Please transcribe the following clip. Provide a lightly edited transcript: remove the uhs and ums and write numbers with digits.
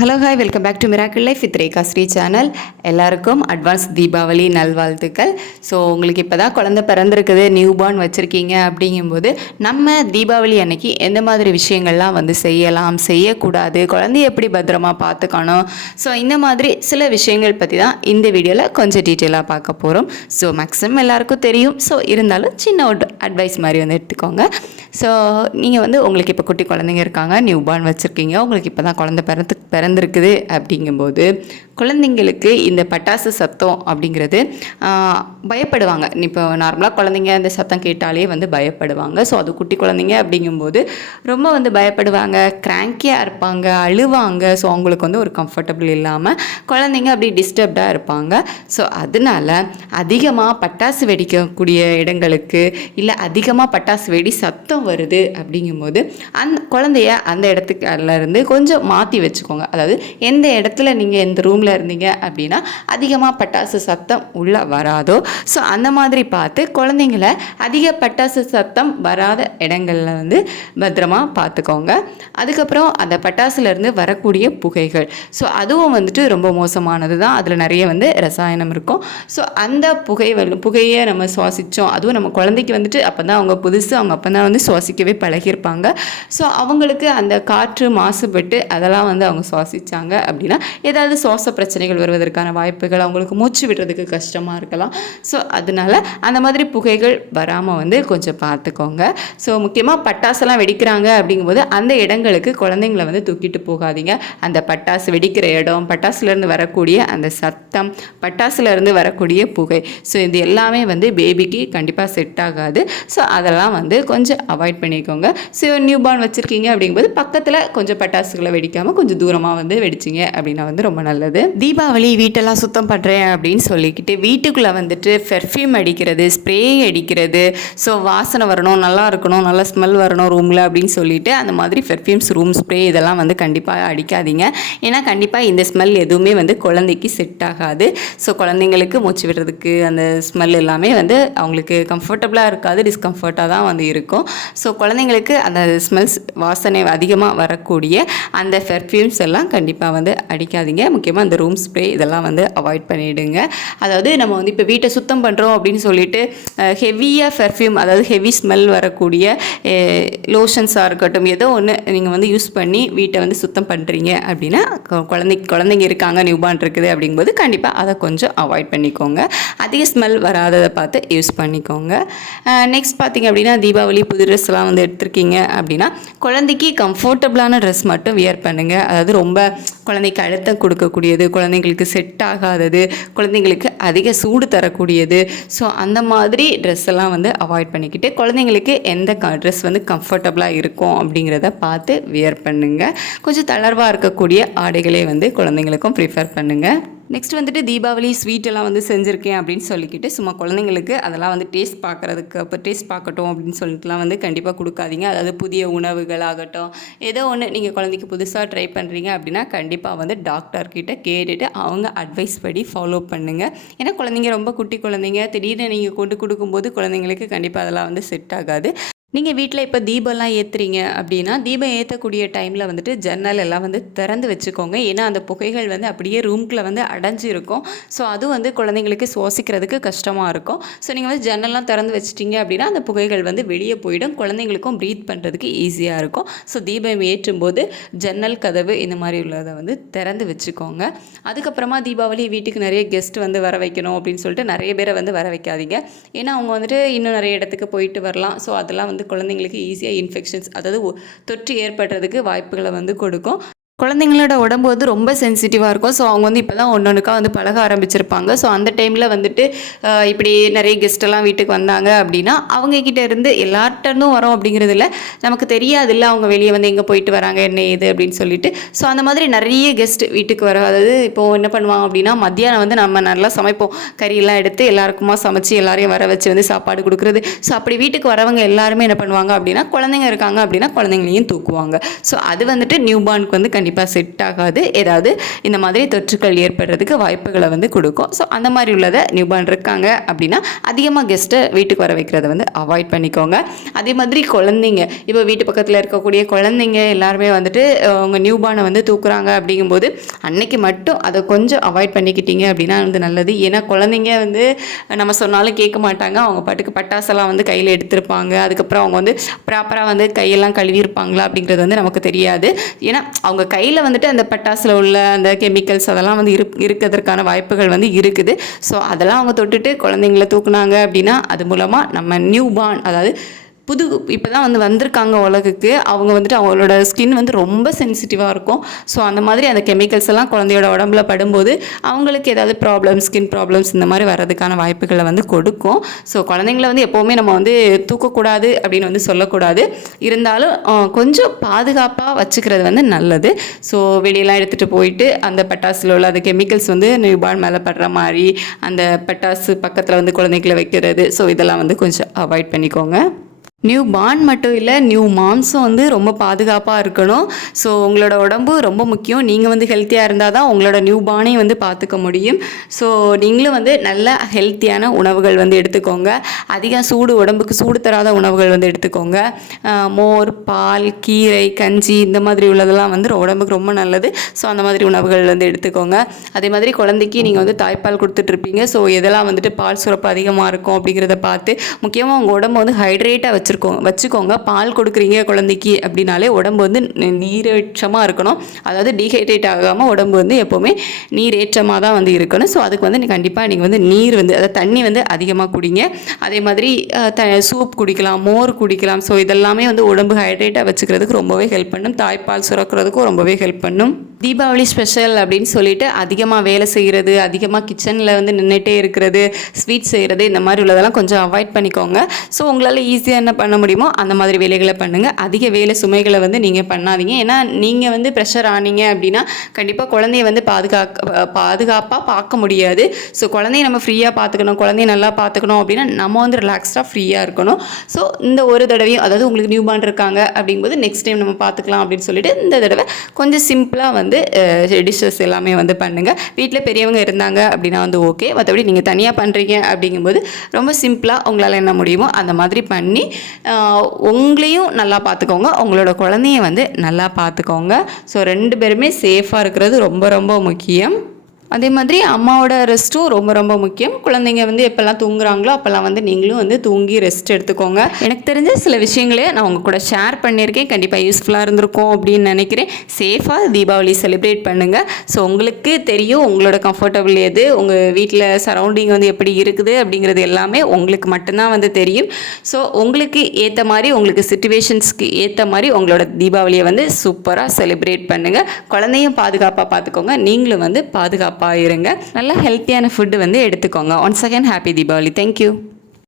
Hello hi welcome back to miracle life with Rekha Sri channel. எல்லாருக்கும் advance Deepavali நல்வாழ்த்துக்கள். So உங்களுக்கு இப்போ தான் குழந்தை பிறந்திருக்குது, நியூ பார்ன் வச்சுருக்கீங்க அப்படிங்கும்போது நம்ம தீபாவளி அன்னைக்கு எந்த மாதிரி விஷயங்கள்லாம் செய்யலாம், செய்யக்கூடாது, குழந்தைய எப்படி பத்திரமா பார்த்துக்கணும், ஸோ இந்த மாதிரி சில விஷயங்கள் பற்றி தான் இந்த வீடியோவில் கொஞ்சம் டீட்டெயிலாக பார்க்க போகிறோம். ஸோ மேக்ஸிமம் எல்லாருக்கும் தெரியும், ஸோ இருந்தாலும் சின்ன ஒரு அட்வைஸ் மாதிரி எடுத்துக்கோங்க. ஸோ நீங்கள் உங்களுக்கு இப்போ குட்டி குழந்தைங்க இருக்காங்க, நியூ பார்ன் வச்சுருக்கீங்க, உங்களுக்கு இப்போ தான் குழந்தை பிறந்திருக்குது அப்படிங்கும்போது குழந்தைங்களுக்கு இந்த பட்டாசு சத்தம் அப்படிங்கிறது பயப்படுவாங்க. இப்போ நார்மலாக குழந்தைங்க அந்த சத்தம் கேட்டாலே பயப்படுவாங்க. ஸோ அது குட்டி குழந்தைங்க அப்படிங்கும்போது ரொம்ப பயப்படுவாங்க, கிராங்கியாக இருப்பாங்க, அழுவாங்க. ஸோ அவங்களுக்கு ஒரு கம்ஃபர்டபுள் இல்லாமல் குழந்தைங்க அப்படி டிஸ்டர்ப்டாக இருப்பாங்க. ஸோ அதனால் அதிகமாக பட்டாசு வெடிக்கக்கூடிய இடங்களுக்கு இல்லை அதிகமாக பட்டாசு வெடி சத்தம் வருது அப்படிங்கும்போது குழந்தைய அந்த இடத்துக்குலேருந்து கொஞ்சம் மாற்றி வச்சுக்கோங்க. அதாவது எந்த இடத்துல நீங்கள் எந்த ரூமில் இருந்தீங்க அப்படின்னா அதிகமாக பட்டாசு சத்தம் உள்ளே வராதோ, ஸோ அந்த மாதிரி பார்த்து குழந்தைங்கள அதிக பட்டாசு சத்தம் வராத இடங்களில் பத்திரமா பார்த்துக்கோங்க. அதுக்கப்புறம் அந்த பட்டாசுலேருந்து வரக்கூடிய புகைகள், ஸோ அதுவும் ரொம்ப மோசமானது தான். அதில் நிறைய ரசாயனம் இருக்கும். ஸோ அந்த புகையை நம்ம சுவாசித்தோம், அதுவும் நம்ம குழந்தைக்கு அப்போ தான் அவங்க புதுசு, அவங்க அப்போ தான் சுவாசிக்கவே பழகியிருப்பாங்க. ஸோ அவங்களுக்கு அந்த காற்று மாசுபட்டு அதெல்லாம் அவங்க சுவாசித்தாங்க அப்படின்னா ஏதாவது சுவாச பிரச்சனைகள் வருவதற்கான வாய்ப்புகள், அவங்களுக்கு மூச்சு விடுறதுக்கு கஷ்டமாக இருக்கலாம். ஸோ அதனால் அந்த மாதிரி புகைகள் வராமல் கொஞ்சம் பார்த்துக்கோங்க. ஸோ முக்கியமாக பட்டாசெல்லாம் வெடிக்கிறாங்க அப்படிங்கும்போது அந்த இடங்களுக்கு குழந்தைங்களை தூக்கிட்டு போகாதீங்க. அந்த பட்டாசு வெடிக்கிற இடம், பட்டாசுலேருந்து வரக்கூடிய அந்த சத்தம், பட்டாசுலேருந்து வரக்கூடிய புகை, ஸோ இது எல்லாமே பேபிக்கு கண்டிப்பாக செட் ஆகாது. ஸோ அதெல்லாம் கொஞ்சம் அவாய்ட் பண்ணிக்கோங்க. ஸோ நியூ பார்ன் வச்சுருக்கீங்க அப்படிங்கும்போது பக்கத்தில் கொஞ்சம் பட்டாசுகளை வெடிக்காமல் கொஞ்சம் தூரமாக வெடிச்சிங்க அப்படின்னா ரொம்ப நல்லது. தீபாவளி வீட்டெல்லாம் சுத்தம் பண்ணுறேன் அப்படின்னு சொல்லிக்கிட்டு வீட்டுக்குள்ளே பெர்ஃப்யூம் அடிக்கிறது, ஸ்ப்ரே அடிக்கிறது, ஸோ வாசனை வரணும், நல்லா இருக்கணும், நல்லா ஸ்மெல் வரணும் ரூமில் அப்படின்னு சொல்லிட்டு அந்த மாதிரி பெர்ஃப்யூம்ஸ், ரூம் ஸ்ப்ரே இதெல்லாம் கண்டிப்பாக அடிக்காதீங்க. ஏன்னா கண்டிப்பாக இந்த ஸ்மெல் எதுவுமே குழந்தைக்கு செட் ஆகாது. ஸோ குழந்தைங்களுக்கு மூச்சு விடுறதுக்கு அந்த ஸ்மெல் எல்லாமே அவங்களுக்கு கம்ஃபர்டபுளாக இருக்காது, டிஸ்கம்ஃபர்ட்டாக தான் இருக்கும். ஸோ குழந்தைங்களுக்கு அந்த ஸ்மெல்ஸ், வாசனை அதிகமாக வரக்கூடிய அந்த பெர்ஃப்யூம்ஸ் எல்லாம் கண்டிப்பாக அடிக்காதீங்க. முக்கியமாக அந்த ரூம் ஸ்ப்ரே இதெல்லாம் அவாய்ட் பண்ணிவிடுங்க. அதாவது நம்ம இப்போ வீட்டை சுத்தம் பண்ணுறோம் அப்படின்னு சொல்லிட்டு ஹெவியாக பெர்ஃப்யூம், அதாவது ஹெவி ஸ்மெல் வரக்கூடிய லோஷன்ஸாக இருக்கட்டும், ஏதோ ஒன்று நீங்கள் யூஸ் பண்ணி வீட்டை சுத்தம் பண்ணுறீங்க அப்படின்னா குழந்தைங்க இருக்காங்க, நியூ பார்ன் இருக்குது அப்படிங்கும்போது கண்டிப்பாக அதை கொஞ்சம் அவாய்ட் பண்ணிக்கோங்க. அதிக ஸ்மெல் வராததை பார்த்து யூஸ் பண்ணிக்கோங்க. நெக்ஸ்ட் பார்த்திங்க அப்படின்னா தீபாவளி புது ட்ரெஸ்லாம் எடுத்திருக்கீங்க அப்படின்னா குழந்தைக்கு கம்ஃபர்டபுளான ட்ரெஸ் மட்டும் வியர் பண்ணுங்கள். அதாவது ரொம்ப குழந்தைக்கு அழுத்தம் கொடுக்கக்கூடியது, குழந்தைங்களுக்கு செட் ஆகாதது, குழந்தைங்களுக்கு அதிக சூடு தரக்கூடியது, ஸோ அந்த மாதிரி ட்ரெஸ் எல்லாம் அவாய்ட் பண்ணிக்கிட்டு குழந்தைங்களுக்கு எந்த ட்ரெஸ் கம்ஃபர்டபுளாக இருக்கும் அப்படிங்கிறத பார்த்து வியர் பண்ணுங்கள். கொஞ்சம் தளர்வாக இருக்கக்கூடிய ஆடைகளே குழந்தைங்களுக்கும் ப்ரிஃபர் பண்ணுங்கள். நெக்ஸ்ட் தீபாவளி ஸ்வீட்டெல்லாம் செஞ்சுருக்கேன் அப்படின்னு சொல்லிக்கிட்டு சும்மா குழந்தைங்களுக்கு அதெல்லாம் டேஸ்ட் பார்க்குறதுக்கு, அப்போ டேஸ்ட் பார்க்கட்டும் அப்படின்னு சொல்லிட்டுலாம் கண்டிப்பாக கொடுக்காதீங்க. அதாவது புதிய உணவுகள் ஆகட்டும், ஏதோ ஒன்று நீங்கள் குழந்தைக்கு புதுசாக ட்ரை பண்ணுறீங்க அப்படின்னா கண்டிப்பாக டாக்டர்கிட்ட கேட்டுட்டு அவங்க அட்வைஸ் படி ஃபாலோ பண்ணுங்கள். ஏன்னா குழந்தைங்க ரொம்ப குட்டி குழந்தைங்க, திடீர்னு நீங்கள் கொண்டு கொடுக்கும்போது குழந்தைங்களுக்கு கண்டிப்பாக அதெல்லாம் செட் ஆகாது. நீங்கள் வீட்டில் இப்போ தீபம்லாம் ஏற்றுறீங்க அப்படின்னா தீபம் ஏற்றக்கூடிய டைமில் ஜன்னல் எல்லாம் திறந்து வச்சுக்கோங்க. ஏன்னா அந்த புகைகள் அப்படியே ரூம்குள்ளே அடைஞ்சிருக்கும். ஸோ அதுவும் குழந்தைங்களுக்கு சுவாசிக்கிறதுக்கு கஷ்டமாக இருக்கும். ஸோ நீங்கள் ஜன்னல்லாம் திறந்து வச்சிட்டிங்க அப்படின்னா அந்த புகைகள் வெளியே போயிடும், குழந்தைங்களுக்கும் ப்ரீத் பண்ணுறதுக்கு ஈஸியாக இருக்கும். ஸோ தீபம் ஏற்றும் போது ஜன்னல், கதவு இந்த மாதிரி உள்ளதை திறந்து வச்சுக்கோங்க. அதுக்கப்புறமா தீபாவளி வீட்டுக்கு நிறைய கெஸ்ட் வர வைக்கணும் அப்படின்னு சொல்லிட்டு நிறைய பேரை வர வைக்காதீங்க. ஏன்னா அவங்க இன்னும் நிறைய இடத்துக்கு போயிட்டு வரலாம். ஸோ அதெல்லாம் குழந்தைங்களுக்கு ஈஸியாக இன்ஃபெக்ஷன்ஸ், அதாவது தொற்று ஏற்படுறதுக்கு வாய்ப்புகளை கொடுக்கும். குழந்தைங்களோட உடம்பு ரொம்ப சென்சிட்டிவாக இருக்கும். ஸோ அவங்க இப்போ தான் ஒன்றொன்றுக்கா பழக ஆரம்பிச்சிருப்பாங்க. ஸோ அந்த டைமில் இப்படி நிறைய கெஸ்ட்டெல்லாம் வீட்டுக்கு வந்தாங்க அப்படின்னா அவங்கக்கிட்ட இருந்து எல்லார்ட்டருந்தும் வரோம் அப்படிங்கிறது இல்லை, நமக்கு தெரியாது இல்லை அவங்க வெளியே எங்கே போயிட்டு வராங்க, என்ன ஏது அப்படின்னு சொல்லிட்டு. ஸோ அந்த மாதிரி நிறைய கெஸ்ட் வீட்டுக்கு வர, அதாவது இப்போது என்ன பண்ணுவாங்க அப்படின்னா மத்தியானம் நம்ம நல்லா சமைப்போம், கறியெல்லாம் எடுத்து எல்லாருக்குமா சமைச்சு எல்லாரையும் வர வச்சு சாப்பாடு கொடுக்குறது. ஸோ அப்படி வீட்டுக்கு வரவங்க எல்லாருமே என்ன பண்ணுவாங்க அப்படின்னா குழந்தைங்க இருக்காங்க அப்படின்னா குழந்தைங்களையும் தூக்குவாங்க. ஸோ அது நியூ பார்னுக்கு கண்டிப்பாக செட் ஆகாது, ஏதாவது இந்த மாதிரி தொற்றுக்கள் ஏற்படுறதுக்கு வாய்ப்புகளை வந்து கொடுக்கும். ஸோ அந்த மாதிரி உள்ளதை நியூபார்ன் இருக்காங்க அப்படின்னா அதிகமாக கெஸ்ட்டை வீட்டுக்கு வர வைக்கிறத வந்து அவாய்ட் பண்ணிக்கோங்க. அதே மாதிரி குழந்தைங்க, இப்போ வீட்டு பக்கத்தில் இருக்கக்கூடிய குழந்தைங்க எல்லாருமே வந்துட்டு அவங்க நியூபார்னை வந்து தூக்குறாங்க அப்படிங்கும்போது அன்னைக்கு மட்டும் அதை கொஞ்சம் அவாய்ட் பண்ணிக்கிட்டீங்க அப்படின்னா வந்து நல்லது. ஏன்னா குழந்தைங்க வந்து நம்ம சொன்னாலும் கேட்க மாட்டாங்க, அவங்க பாட்டுக்கு பட்டாசெல்லாம் வந்து கையில் எடுத்திருப்பாங்க. அதுக்கப்புறம் அவங்க வந்து ப்ராப்பராக வந்து கையெல்லாம் கழுவியிருப்பாங்களா அப்படிங்கிறது வந்து நமக்கு தெரியாது. ஏன்னா அவங்க கையில் வந்துட்டு அந்த பட்டாசில் உள்ள அந்த கெமிக்கல்ஸ் அதெல்லாம் வந்து இருக்கிறதுக்கான வாய்ப்புகள் வந்து இருக்குது. ஸோ அதெல்லாம் அவங்க தொட்டுட்டு குழந்தைங்கள தூக்குனாங்க அப்படின்னா அது மூலமாக நம்ம நியூபார்ன், அதாவது இப்போ தான் வந்து வந்திருக்காங்க உலகுக்கு, அவங்க வந்துட்டு அவங்களோட ஸ்கின் வந்து ரொம்ப சென்சிட்டிவாக இருக்கும். ஸோ அந்த மாதிரி அந்த கெமிக்கல்ஸ் எல்லாம் குழந்தையோட உடம்புல படும்போது அவங்களுக்கு ஏதாவது ஸ்கின் ப்ராப்ளம்ஸ் இந்த மாதிரி வர்றதுக்கான வாய்ப்புகளை வந்து கொடுக்கும். ஸோ குழந்தைங்கள வந்து எப்போவுமே நம்ம வந்து தூக்கக்கூடாது அப்படின்னு வந்து சொல்லக்கூடாது. இருந்தாலும் கொஞ்சம் பாதுகாப்பாக வச்சுக்கிறது வந்து நல்லது. ஸோ வெளியெல்லாம் எடுத்துகிட்டு போயிட்டு அந்த பட்டாசில் உள்ள அந்த கெமிக்கல்ஸ் வந்து நியூபார்ன் மேலே படுற மாதிரி அந்த பட்டாசு பக்கத்தில் வந்து குழந்தைகளை வைக்கிறது, ஸோ இதெல்லாம் வந்து கொஞ்சம் அவாய்ட் பண்ணிக்கோங்க. நியூ பார்ன் மட்டும் இல்லை, நியூ மாம்ஸும் வந்து ரொம்ப பாதுகாப்பாக இருக்கணும். ஸோ உங்களோட உடம்பு ரொம்ப முக்கியம். நீங்கள் வந்து ஹெல்த்தியாக இருந்தால் தான் உங்களோட நியூ பார்னையும் வந்து பார்த்துக்க முடியும். ஸோ நீங்களும் வந்து நல்ல ஹெல்த்தியான உணவுகள் வந்து எடுத்துக்கோங்க. அதிகம் உடம்புக்கு சூடு தராத உணவுகள் வந்து எடுத்துக்கோங்க. மோர், பால், கீரை, கஞ்சி இந்த மாதிரி உள்ளதெல்லாம் வந்து உடம்புக்கு ரொம்ப நல்லது. ஸோ அந்த மாதிரி உணவுகள் வந்து எடுத்துக்கோங்க. அதே மாதிரி குழந்தைக்கு நீங்கள் வந்து தாய்ப்பால் கொடுத்துட்ருப்பீங்க. ஸோ எதெல்லாம் வந்துட்டு பால் சுரப்பு அதிகமாக இருக்கும் அப்படிங்கிறத பார்த்து, முக்கியமாக உங்கள் உடம்பு வந்து ஹைட்ரேட்டாக வச்சுக்கோங்க. பால் கொடுக்குறீங்க குழந்தைக்கு அப்படின்னாலே உடம்பு வந்து நீரேற்றமாக இருக்கணும். அதாவது டீஹைட்ரேட் ஆகாமல் உடம்பு வந்து எப்போவுமே நீரேற்றமாக தான் வந்து இருக்கணும். ஸோ அதுக்கு வந்து கண்டிப்பாக நீங்கள் வந்து நீர் வந்து அதாவது தண்ணி வந்து அதிகமாக குடிங்க. அதே மாதிரி சூப் குடிக்கலாம், மோர் குடிக்கலாம். ஸோ இதெல்லாமே வந்து உடம்பு ஹைட்ரேட்டாக வச்சுக்கிறதுக்கு ரொம்பவே ஹெல்ப் பண்ணும். தாய்ப்பால் சுரக்கிறதுக்கும் ரொம்பவே ஹெல்ப் பண்ணும். தீபாவளி ஸ்பெஷல் அப்படின்னு சொல்லிட்டு அதிகமாக வேலை செய்கிறது, அதிகமாக கிச்சனில் வந்து நின்றுட்டே இருக்கிறது, ஸ்வீட் செய்கிறது, இந்த மாதிரி உள்ளதெல்லாம் கொஞ்சம் அவாய்ட் பண்ணிக்கோங்க. ஸோ உங்களால் ஈஸியாக என்ன பண்ண முடியுமோ அந்த மாதிரி வேலைகளை பண்ணுங்கள். அதிக வேலை சுமைகளை வந்து நீங்கள் பண்ணாதீங்க. ஏன்னா நீங்கள் வந்து ப்ரெஷர் ஆனீங்க அப்படின்னா கண்டிப்பாக குழந்தைய வந்து பாதுகாப்பாக பார்க்க முடியாது. ஸோ குழந்தைய நம்ம ஃப்ரீயாக பார்த்துக்கணும், குழந்தைய நல்லா பார்த்துக்கணும் அப்படின்னா நம்ம வந்து ரிலாக்ஸ்டாக ஃப்ரீயாக இருக்கணும். ஸோ இந்த ஒரு தடவையும், அதாவது உங்களுக்கு நியூ பார்ன் இருக்காங்க அப்படிங்கும்போது நெக்ஸ்ட் டைம் நம்ம பார்த்துக்கலாம் அப்படின்னு சொல்லிட்டு இந்த தடவை கொஞ்சம் சிம்பிளாக வந்து டிஷ்ஷஸ் எல்லாமே வந்து பண்ணுங்கள். வீட்டில் பெரியவங்க இருந்தாங்க அப்படின்னா வந்து ஓகே. மற்றபடி நீங்கள் தனியாக பண்ணுறீங்க அப்படிங்கும்போது ரொம்ப சிம்பிளாக உங்களால் என்ன முடியுமோ அந்த மாதிரி பண்ணி உங்களையும் நல்லா பார்த்துக்கோங்க, உங்களோட குழந்தைய வந்து நல்லா பார்த்துக்கோங்க. ஸோ 2 பேருமே சேஃபாக இருக்கிறது ரொம்ப ரொம்ப முக்கியம். அதே மாதிரி அம்மாவோட ரெஸ்ட்டும் ரொம்ப ரொம்ப முக்கியம். குழந்தைங்க வந்து எப்போல்லாம் தூங்குறாங்களோ அப்போல்லாம் வந்து நீங்களும் வந்து தூங்கி ரெஸ்ட் எடுத்துக்கோங்க. எனக்கு தெரிஞ்ச சில விஷயங்களே நான் உங்கள் கூட ஷேர் பண்ணியிருக்கேன். கண்டிப்பாக யூஸ்ஃபுல்லாக இருந்திருக்கும் அப்படின்னு நினைக்கிறேன். சேஃபாக தீபாவளி செலிப்ரேட் பண்ணுங்கள். ஸோ உங்களுக்கு தெரியும் உங்களோட கம்ஃபர்டபுள் எது, உங்கள் வீட்டில் சரௌண்டிங் வந்து எப்படி இருக்குது அப்படிங்கிறது எல்லாமே உங்களுக்கு மட்டும்தான் வந்து தெரியும். ஸோ உங்களுக்கு ஏற்ற மாதிரி, உங்களுக்கு சிச்சுவேஷன்ஸ்க்கு ஏற்ற மாதிரி உங்களோட தீபாவளியை வந்து சூப்பராக செலிப்ரேட் பண்ணுங்கள். குழந்தையும் பாதுகாப்பாக பார்த்துக்கோங்க, நீங்களும் வந்து பாதுகாப்பாக இருங்க. நல்ல ஹெல்த்தியான ஃபுட்டு வந்து எடுத்துக்கோங்க. Once again happy Deepavali. Thank you.